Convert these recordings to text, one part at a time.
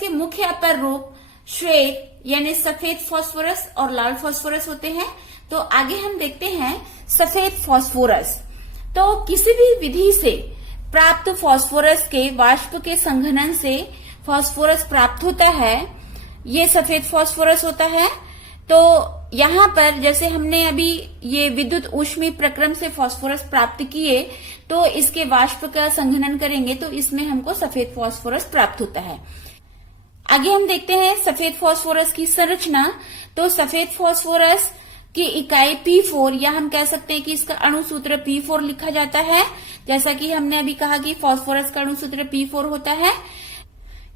के मुख्य अपर रूप श्वेत यानी सफेद फास्फोरस और लाल फास्फोरस होते हैं। तो आगे हम देखते हैं सफेद फास्फोरस। तो किसी भी विधि से प्राप्त फास्फोरस के वाष्प के संघनन से फास्फोरस प्राप्त होता है, ये सफेद फास्फोरस होता है। तो यहाँ पर जैसे हमने अभी ये विद्युत ऊष्मीय प्रक्रम से फास्फोरस प्राप्त किए, तो इसके वाष्प का संघनन करेंगे तो इसमें हमको सफेद फास्फोरस प्राप्त होता है। आगे हम देखते हैं सफेद फास्फोरस की संरचना। तो सफेद फास्फोरस की इकाई P4 या हम कह सकते हैं कि इसका अणुसूत्र P4 लिखा जाता है। जैसा कि हमने अभी कहा कि फास्फोरस का अणुसूत्र P4 होता है।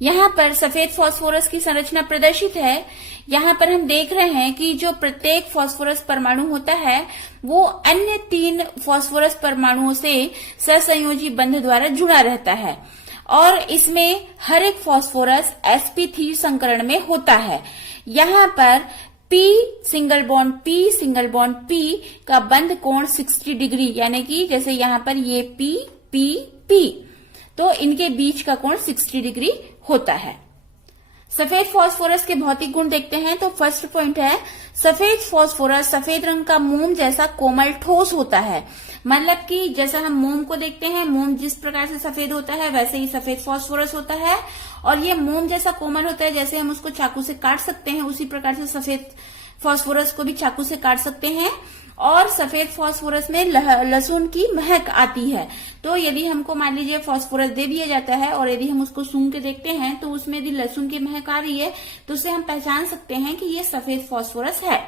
यहाँ पर सफेद फास्फोरस की संरचना प्रदर्शित है। यहाँ पर हम देख रहे हैं कि जो प्रत्येक फास्फोरस परमाणु होता है वो अन्य 3 फास्फोरस परमाणुओं से सहसंयोजी बंध द्वारा जुड़ा रहता है और इसमें हर एक फास्फोरस sp3 संकरण में होता है। यहाँ पर P सिंगल बॉन्ड P का बंध कोण 60 डिग्री यानी कि जैसे यहाँ पर ये P, तो इनके बीच का कोण 60 डिग्री होता है। सफेद फास्फोरस के भौतिक गुण देखते हैं। तो फर्स्ट पॉइंट है सफेद फास्फोरस सफेद रंग का मोम जैसा कोमल ठोस होता है। मतलब कि जैसा हम मोम को देखते हैं, मोम जिस प्रकार से सफेद होता है वैसे ही सफेद फास्फोरस होता है और ये मोम जैसा कोमल होता है। जैसे हम उसको चाकू से काट सकते हैं उसी प्रकार से सफेद फास्फोरस को भी चाकू से काट सकते हैं। और सफेद फास्फोरस में लहसुन की महक आती है। तो यदि हमको मान लीजिए फास्फोरस दे दिया जाता है और यदि हम उसको सूंघ के देखते हैं तो उसमें यदि लहसुन की महक आ रही है तो उससे हम पहचान सकते हैं कि ये सफेद फास्फोरस है।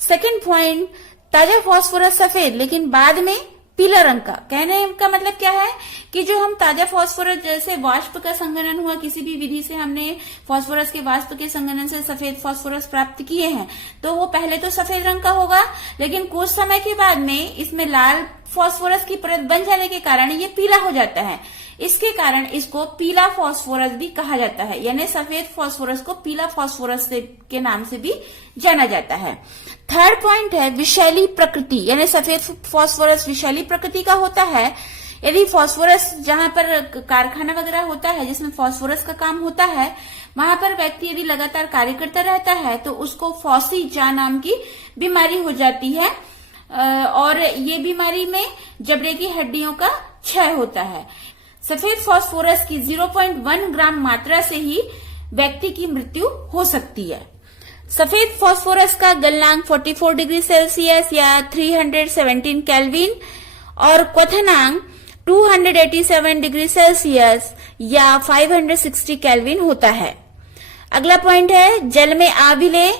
सेकंड पॉइंट, ताजा फास्फोरस सफेद लेकिन बाद में पीला रंग का। कहने का मतलब क्या है कि जो हम ताजा फास्फोरस जैसे वाष्प का संघनन हुआ, किसी भी विधि से हमने फास्फोरस के वाष्प के संघनन से सफेद फास्फोरस प्राप्त किए हैं तो वो पहले तो सफेद रंग का होगा, लेकिन कुछ समय के बाद में इसमें लाल फास्फोरस की परत बन जाने के कारण ये पीला हो जाता है। इसके कारण इसको पीला फास्फोरस भी कहा जाता है, यानी सफेद फास्फोरस को पीला फास्फोरस के नाम से भी जाना जाता है। थर्ड पॉइंट है विषैली प्रकृति, यानी सफेद फास्फोरस विषैली प्रकृति का होता है। यदि फास्फोरस जहां पर कारखाना वगैरह होता है जिसमें फास्फोरस का काम होता है, वहां पर व्यक्ति यदि लगातार कार्य करता रहता है तो उसको फॉसी जा नाम की बीमारी हो जाती है और ये बीमारी में जबड़े की हड्डियों का क्षय होता है। सफेद फास्फोरस की 0.1 ग्राम मात्रा से ही व्यक्ति की मृत्यु हो सकती है। सफेद फास्फोरस का गलनांक 44 डिग्री सेल्सियस या 317 केल्विन और क्वथनांक 287 डिग्री सेल्सियस या 560 केल्विन होता है। अगला पॉइंट है जल में आविलेय,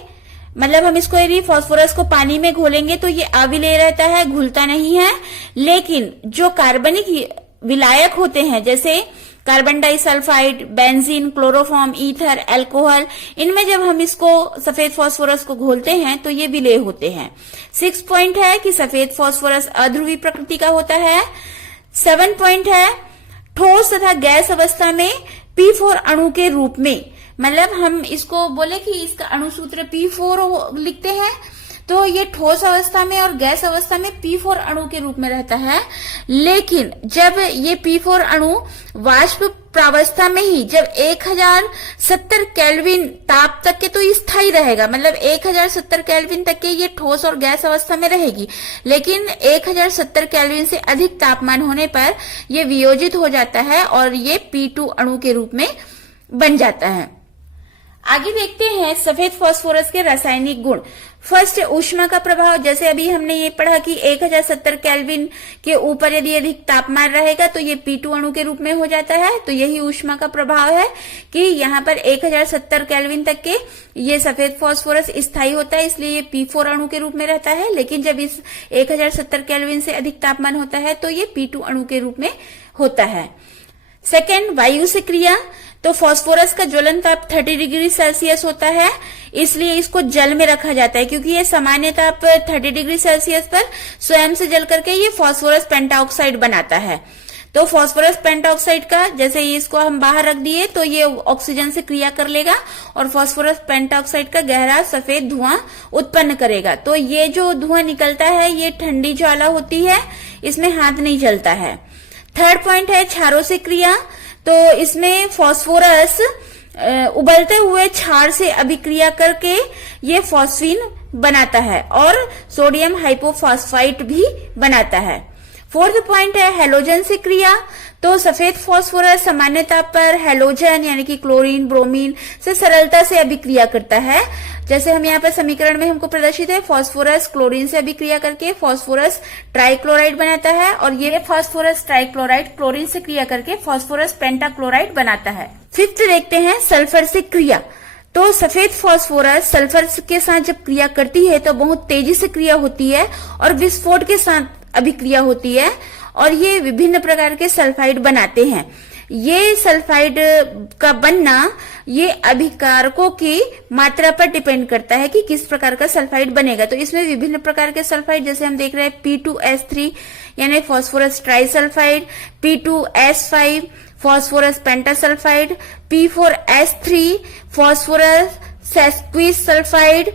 मतलब हम इसको यदि फास्फोरस को पानी में घोलेंगे तो ये आविलेय रहता है, घुलता नहीं है। लेकिन जो कार्बनिक विलायक होते हैं जैसे carbon disulphide, benzene, chloroform, ether, alcohol, इनमें जब हम इसको सफेद फास्फोरस को घोलते हैं तो ये विलेय होते हैं। 6 पॉइंट है कि सफेद फास्फोरस अध्रुवी प्रकृति का होता है। 7 पॉइंट है ठोस तथा गैस अवस्था में P4 अणु के रूप में, मतलब हम इसको बोले कि इसका अणुसूत्र P4 लिखते हैं तो ये ठोस अवस्था में और गैस अवस्था में P4 अणु के रूप में रहता है। लेकिन जब ये P4 अणु वाष्प प्रावस्था में ही जब 1070 केल्विन ताप तक के तो स्थायी रहेगा, मतलब 1070 केल्विन तक के ये ठोस और गैस अवस्था में रहेगी। लेकिन 1070 केल्विन से अधिक तापमान होने पर ये वियोजित हो जाता है और ये P2 अणु के रूप में बन जाता है। आगे देखते हैं सफेद फास्फोरस के रासायनिक गुण। फर्स्ट, ऊष्मा का प्रभाव। जैसे अभी हमने ये पढ़ा कि 1070 केल्विन के ऊपर यदि अधिक तापमान रहेगा तो ये P2 अणु के रूप में हो जाता है। तो यही ऊष्मा का प्रभाव है कि यहाँ पर 1070 केल्विन तक के ये सफेद फास्फोरस स्थायी होता है, इसलिए ये P4 अणु के रूप में रहता है। लेकिन जब इस 1070 केल्विन से अधिक तापमान होता है तो ये P2 अणु के रूप में होता है। सेकेंड, वायु से क्रिया। तो फास्फोरस का ज्वलन ताप 30 डिग्री सेल्सियस होता है, इसलिए इसको जल में रखा जाता है क्योंकि ये सामान्य ताप 30 डिग्री सेल्सियस पर स्वयं से जल करके ये फास्फोरस पेंटाऑक्साइड बनाता है। तो फास्फोरस पेंटाऑक्साइड का जैसे इसको हम बाहर रख दिए तो ये ऑक्सीजन से क्रिया कर लेगा और फास्फोरस पेंटाऑक्साइड का गहरा सफेद धुआं उत्पन्न करेगा। तो ये जो धुआं निकलता है ये ठंडी ज्वाला होती है, इसमें हाथ नहीं जलता है। थर्ड पॉइंट है क्षारों से क्रिया। तो इसमें फास्फोरस उबलते हुए क्षार से अभिक्रिया करके ये फॉस्फीन बनाता है और सोडियम हाइपोफॉस्फाइट भी बनाता है। फोर्थ पॉइंट है हैलोजन से क्रिया। तो सफेद फास्फोरस सामान्यतः पर हैलोजन यानी कि क्लोरीन, ब्रोमीन से सरलता से अभिक्रिया करता है। जैसे हम यहाँ पर समीकरण में हमको प्रदर्शित है, फास्फोरस क्लोरीन से अभिक्रिया करके फास्फोरस ट्राइक्लोराइड बनाता है और ये फास्फोरस ट्राइक्लोराइड क्लोरीन से क्रिया करके फास्फोरस पेंटाक्लोराइड बनाता है। फिफ्थ देखते हैं सल्फर से क्रिया। तो सफेद फास्फोरस सल्फर के साथ जब क्रिया करती है तो बहुत तेजी से क्रिया होती है और विस्फोट के साथ अभिक्रिया होती है और ये विभिन्न प्रकार के सल्फाइड बनाते हैं। ये सल्फाइड का बनना ये अभिकारकों की मात्रा पर डिपेंड करता है कि किस प्रकार का सल्फाइड बनेगा। तो इसमें विभिन्न प्रकार के सल्फाइड जैसे हम देख रहे हैं P2S3 यानी phosphorus trisulphide, P2S5 phosphorus pentasulphide, P4S3 phosphorus sesquisulphide,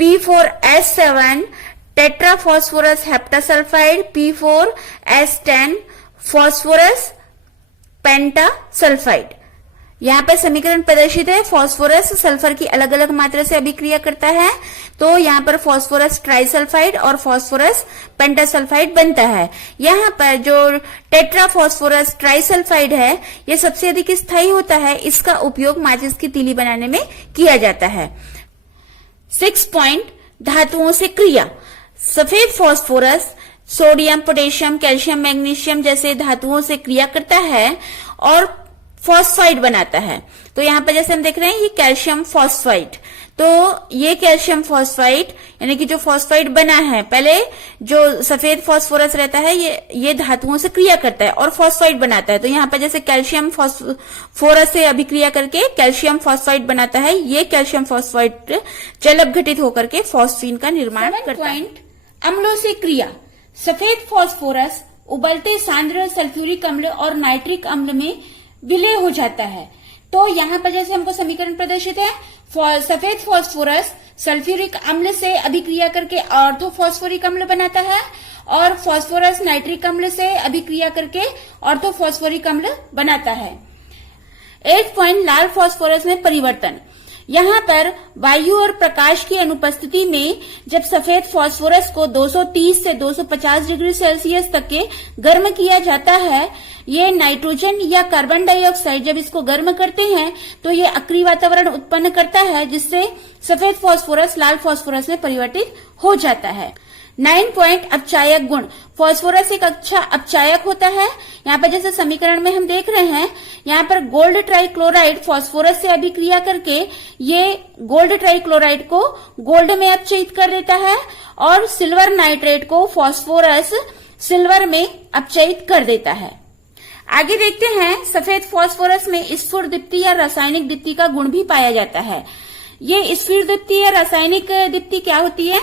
P4S7 tetraphosphorus heptasulphide, P4S10 phosphorus pentasulphide. यहाँ पर समीकरण प्रदर्शित है। फास्फोरस सल्फर की अलग अलग मात्रा से अभिक्रिया करता है तो यहाँ पर फास्फोरस ट्राइसल्फाइड और फास्फोरस पेंटासल्फाइड बनता है। यहाँ पर जो टेट्राफॉस्फोरस ट्राइसल्फाइड है ये सबसे अधिक स्थायी होता है। इसका उपयोग माचिस की तीली बनाने में किया जाता है। 6 पॉइंट धातुओं से क्रिया। सफेद phosphorus sodium, potassium, calcium, magnesium जैसे धातुओं से क्रिया करता है और फॉस्फाइड बनाता है। तो यहाँ पर जैसे हम देख रहे हैं ये कैल्शियम फॉस्फाइड। तो ये कैल्शियम फॉस्फाइड यानी कि जो फॉस्फाइड बना है, पहले जो सफेद फास्फोरस रहता है ये धातुओं से क्रिया करता है और फॉस्फाइड बनाता है। तो यहाँ पर जैसे कैल्शियम फास्फोरस से अभिक्रिया करके कैल्शियम फॉस्फाइड बनाता है। ये कैल्शियम फॉस्फाइड जल अपघटित होकर के फॉस्फीन का निर्माण करता है। अम्लों से क्रिया। सफेद फास्फोरस उबलते सांद्र सल्फ्यूरिक अम्ल और नाइट्रिक अम्ल में विलय हो जाता है। तो यहाँ पर जैसे हमको समीकरण प्रदर्शित है, सफेद फास्फोरस सल्फ्यूरिक अम्ल से अभिक्रिया करके ऑर्थोफॉस्फोरिक अम्ल बनाता है और फास्फोरस नाइट्रिक अम्ल से अभिक्रिया करके ऑर्थोफॉस्फोरिक अम्ल बनाता है। 8 पॉइंट लाल फास्फोरस में परिवर्तन। यहाँ पर वायु और प्रकाश की अनुपस्थिति में जब सफेद फास्फोरस को 230 से 250 डिग्री सेल्सियस तक के गर्म किया जाता है, ये नाइट्रोजन या कार्बन डाइऑक्साइड जब इसको गर्म करते हैं तो ये अक्रिय वातावरण उत्पन्न करता है जिससे सफेद फास्फोरस लाल फास्फोरस में परिवर्तित हो जाता है। 9 पॉइंट अपचायक गुण। फास्फोरस एक अच्छा अपचायक होता है। यहाँ पर जैसे समीकरण में हम देख रहे हैं, यहाँ पर गोल्ड ट्राइक्लोराइड फास्फोरस से अभिक्रिया करके ये गोल्ड ट्राइक्लोराइड को गोल्ड में अपचयित कर देता है और सिल्वर नाइट्रेट को फास्फोरस सिल्वर में अपचयित कर देता है। आगे देखते हैं, सफेद फास्फोरस में स्फुरदीप्ति या रासायनिक दीप्ति का गुण भी पाया जाता है। ये स्फुरदीप्ति या रासायनिक दीप्ति क्या होती है?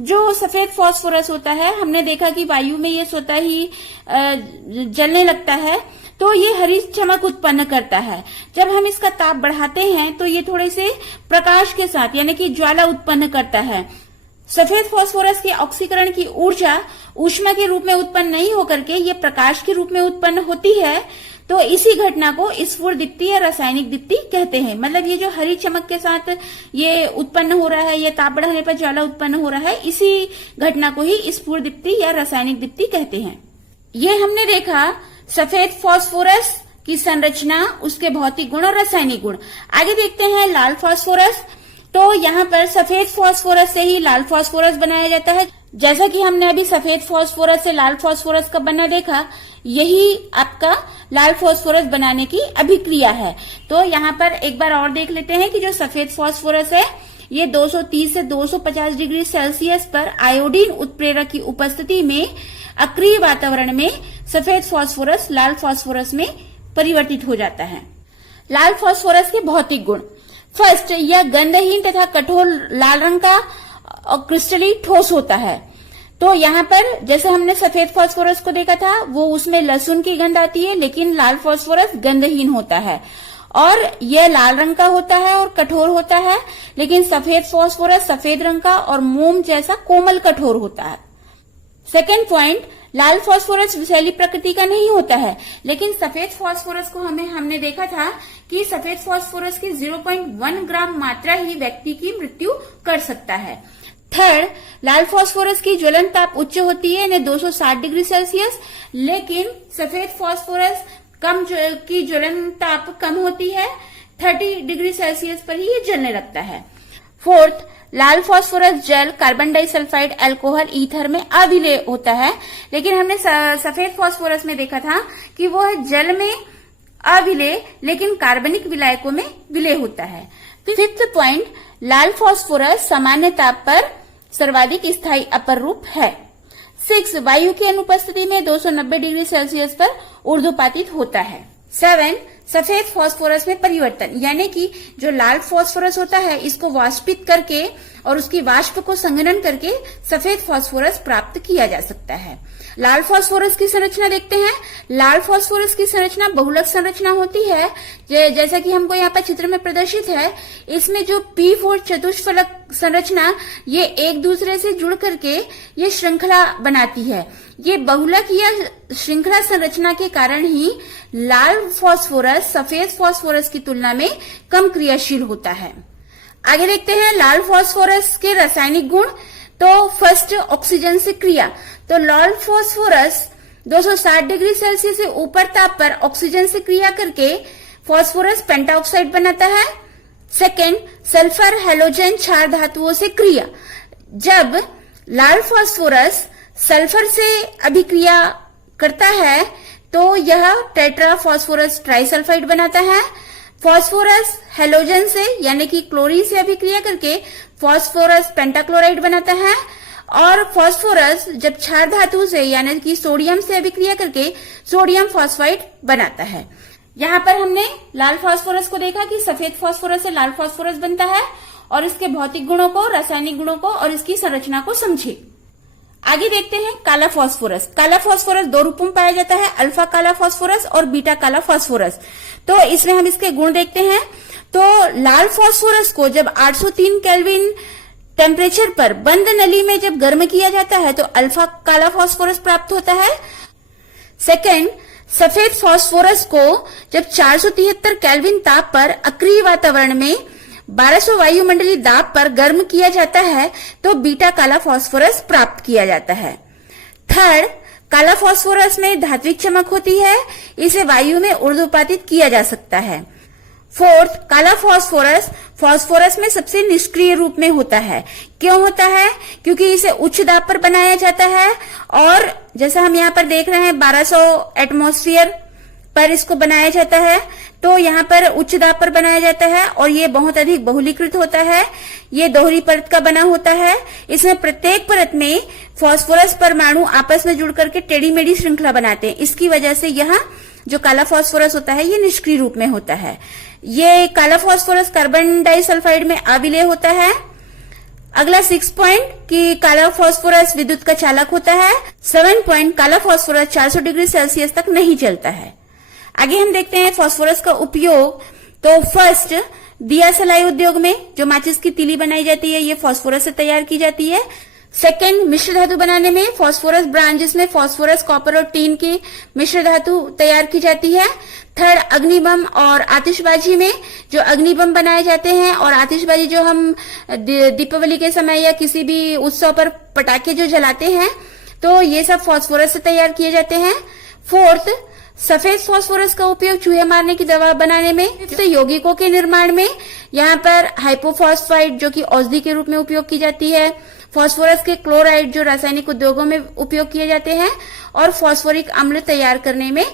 जो सफेद फास्फोरस होता है, हमने देखा कि वायु में ये स्वतः ही जलने लगता है तो ये हरी चमक उत्पन्न करता है। जब हम इसका ताप बढ़ाते हैं तो ये थोड़े से प्रकाश के साथ यानी कि ज्वाला उत्पन्न करता है। सफेद फास्फोरस के ऑक्सीकरण की ऊर्जा ऊष्मा के रूप में उत्पन्न नहीं होकर के ये प्रकाश के रूप में उत्पन्न होती है। तो इसी घटना को स्फुरदीप्ति या रासायनिक दीप्ति कहते हैं। मतलब ये जो हरी चमक के साथ ये उत्पन्न हो रहा है, ये ताप बढ़ाने पर ज्वाला उत्पन्न हो रहा है, इसी घटना को ही स्फुरदीप्ति या रासायनिक दीप्ति कहते हैं। ये हमने देखा सफेद फास्फोरस की संरचना, उसके भौतिक गुण और रासायनिक गुण। आगे देखते हैं लाल फास्फोरस। तो यहाँ पर सफेद फास्फोरस से ही लाल फास्फोरस बनाया जाता है। जैसा कि हमने अभी सफेद फास्फोरस से लाल फास्फोरस का बनना देखा, यही आपका लाल फास्फोरस बनाने की अभिक्रिया है। तो यहाँ पर एक बार और देख लेते हैं कि जो सफेद फास्फोरस है ये 230 से 250 डिग्री सेल्सियस पर आयोडीन उत्प्रेरक की उपस्थिति में अक्रिय वातावरण में सफेद फास्फोरस लाल फास्फोरस में परिवर्तित हो जाता है। लाल फास्फोरस के भौतिक गुण। फर्स्ट, यह गंधहीन तथा कठोर लाल रंग का और क्रिस्टली ठोस होता है। तो यहाँ पर जैसे हमने सफेद फास्फोरस को देखा था, वो उसमें लहसुन की गंध आती है, लेकिन लाल फास्फोरस गंधहीन होता है और यह लाल रंग का होता है और कठोर होता है। लेकिन सफेद फास्फोरस सफेद रंग का और मोम जैसा कोमल कठोर होता है। सेकेंड पॉइंट, लाल फास्फोरस विषैली प्रकृति का नहीं होता है, लेकिन सफेद फास्फोरस को हमने देखा था कि सफेद फास्फोरस की 0.1 ग्राम मात्रा ही व्यक्ति की मृत्यु कर सकता है। थर्ड, लाल फास्फोरस की ज्वलन ताप उच्च होती है, यानी 260 डिग्री सेल्सियस, लेकिन सफेद फास्फोरस की ज्वलन ताप कम होती है, 30 डिग्री सेल्सियस पर ही ये जलने लगता है। फोर्थ, लाल फास्फोरस जल कार्बन डाइसल्फाइड, अल्कोहल, ईथर में अविलेय होता है, लेकिन हमने सफेद फास्फोरस में देखा था कि वो जल में अविलेय लेकिन कार्बनिक विलायकों में विलेय होता है। फिफ्थ पॉइंट, लाल फास्फोरस सामान्य ताप पर सर्वाधिक स्थायी अपर रूप है। 6, वायु की अनुपस्थिति में 290 डिग्री सेल्सियस पर ऊर्ध्वपातित होता है। 7, सफेद फास्फोरस में परिवर्तन, यानी कि जो लाल फास्फोरस होता है इसको वाष्पित करके और उसकी वाष्प को संघनन करके सफेद फास्फोरस प्राप्त किया जा सकता है। लाल फास्फोरस की संरचना देखते हैं। लाल फास्फोरस की संरचना बहुलक संरचना होती है, जैसा कि हमको यहाँ पर चित्र में प्रदर्शित है। इसमें जो P4 चतुष्फलक संरचना ये एक दूसरे से जुड़ करके ये श्रृंखला बनाती है। ये बहुलक या श्रृंखला संरचना के कारण ही लाल फास्फोरस सफेद फास्फोरस की तुलना में कम क्रियाशील होता है। आगे देखते हैं लाल फास्फोरस के रासायनिक गुण। तो फर्स्ट, ऑक्सीजन से क्रिया। तो लाल फास्फोरस 260 डिग्री सेल्सियस से ऊपर ताप पर ऑक्सीजन से क्रिया करके फास्फोरस पेंटाऑक्साइड बनाता है। सेकेंड, सल्फर हैलोजन क्षार धातुओं से क्रिया। जब लाल फास्फोरस सल्फर से अभिक्रिया करता है तो यह टेट्रा फास्फोरस ट्राइसल्फाइड बनाता है। फास्फोरस हैलोजन से यानी कि क्लोरीन से अभिक्रिया करके फास्फोरस पेंटाक्लोराइड बनाता है। और फास्फोरस जब क्षार धातु से यानी कि सोडियम से अभिक्रिया करके सोडियम फास्फाइड बनाता है। यहाँ पर हमने लाल फास्फोरस को देखा कि सफेद फास्फोरस से लाल फास्फोरस बनता है और इसके भौतिक गुणों को, रासायनिक गुणों को और इसकी संरचना को समझे। आगे देखते हैं काला फास्फोरस। काला फास्फोरस 2 रूपों में पाया जाता है, अल्फा काला फास्फोरस और बीटा काला फास्फोरस। तो इसमें हम इसके गुण देखते हैं। तो लाल फास्फोरस को जब 803 केल्विन टेम्परेचर पर बंद नली में जब गर्म किया जाता है तो अल्फा काला फास्फोरस प्राप्त होता है। सेकेंड, सफेद फास्फोरस को जब 473 केल्विन ताप पर अक्रिय वातावरण में 1200 वायुमंडलीय दाब पर गर्म किया जाता है तो बीटा काला फास्फोरस प्राप्त किया जाता है। थर्ड, काला फास्फोरस में धात्विक चमक होती है, इसे वायु में ऊर्ध्वपातित किया जा सकता है। फोर्थ, काला फास्फोरस फास्फोरस में सबसे निष्क्रिय रूप में होता है। क्यों होता है? क्योंकि इसे उच्च दाब पर बनाया जाता है और जैसा हम यहाँ पर देख रहे हैं 1200 एटमॉस्फेयर पर इसको बनाया जाता है। तो यहाँ पर उच्च दाब पर बनाया जाता है और ये बहुत अधिक बहुलीकृत होता है। ये दोहरी परत का बना होता है। इसमें प्रत्येक परत में फास्फोरस परमाणु आपस में जुड़ करके टेढ़ी मेढ़ी श्रृंखला बनाते हैं। इसकी वजह से यह जो काला फास्फोरस होता है ये निष्क्रिय रूप में होता है। ये काला फास्फोरस कार्बन डाइसल्फाइड में अविलेय होता है। अगला 6 पॉइंट कि काला फास्फोरस विद्युत का चालक होता है। 7 पॉइंट, काला फास्फोरस 400 डिग्री सेल्सियस तक नहीं जलता है। आगे हम देखते हैं फास्फोरस का उपयोग। तो फर्स्ट, दिया सलाई उद्योग में जो माचिस की तीली बनाई जाती है ये फास्फोरस से तैयार की जाती है। सेकेंड, मिश्र धातु बनाने में फास्फोरस ब्रांच जिसमें फास्फोरस, कॉपर और टीन की मिश्र धातु तैयार की जाती है। थर्ड, अग्निबम और आतिशबाजी में जो अग्निबम बनाए जाते हैं और आतिशबाजी जो हम दीपावली के समय या किसी भी उत्सव पर पटाखे जो जलाते हैं तो ये सब फास्फोरस से तैयार किए जाते हैं। फोर्थ, सफेद फास्फोरस का उपयोग चूहे मारने की दवा बनाने में। फिफ्थ, यौगिकों के निर्माण में यहाँ पर हाइपोफॉस्फाइड जो कि औषधि के रूप में उपयोग की जाती है। फास्फोरस के क्लोराइड जो रासायनिक उद्योगों में उपयोग किए जाते हैं और फास्फोरिक अम्ल तैयार करने में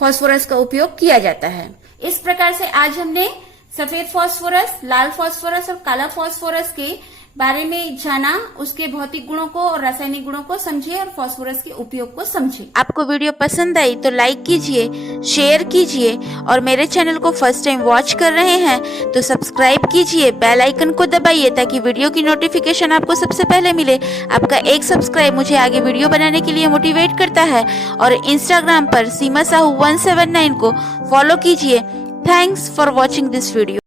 फास्फोरस का उपयोग किया जाता है। इस प्रकार से आज हमने सफेद फास्फोरस, लाल फास्फोरस और काला फास्फोरस के बारे में जाना, उसके भौतिक गुणों को और रासायनिक गुणों को समझे और फास्फोरस के उपयोग को समझे। आपको वीडियो पसंद आई तो लाइक कीजिए, शेयर कीजिए और मेरे चैनल को फर्स्ट टाइम वॉच कर रहे हैं तो सब्सक्राइब कीजिए, बेल आइकन को दबाइए ताकि वीडियो की नोटिफिकेशन आपको सबसे पहले मिले। आपका एक सब्सक्राइब मुझे आगे वीडियो बनाने के लिए मोटिवेट करता है। और इंस्टाग्राम पर सीमा साहू 179 को फॉलो कीजिए। Thanks for watching this video.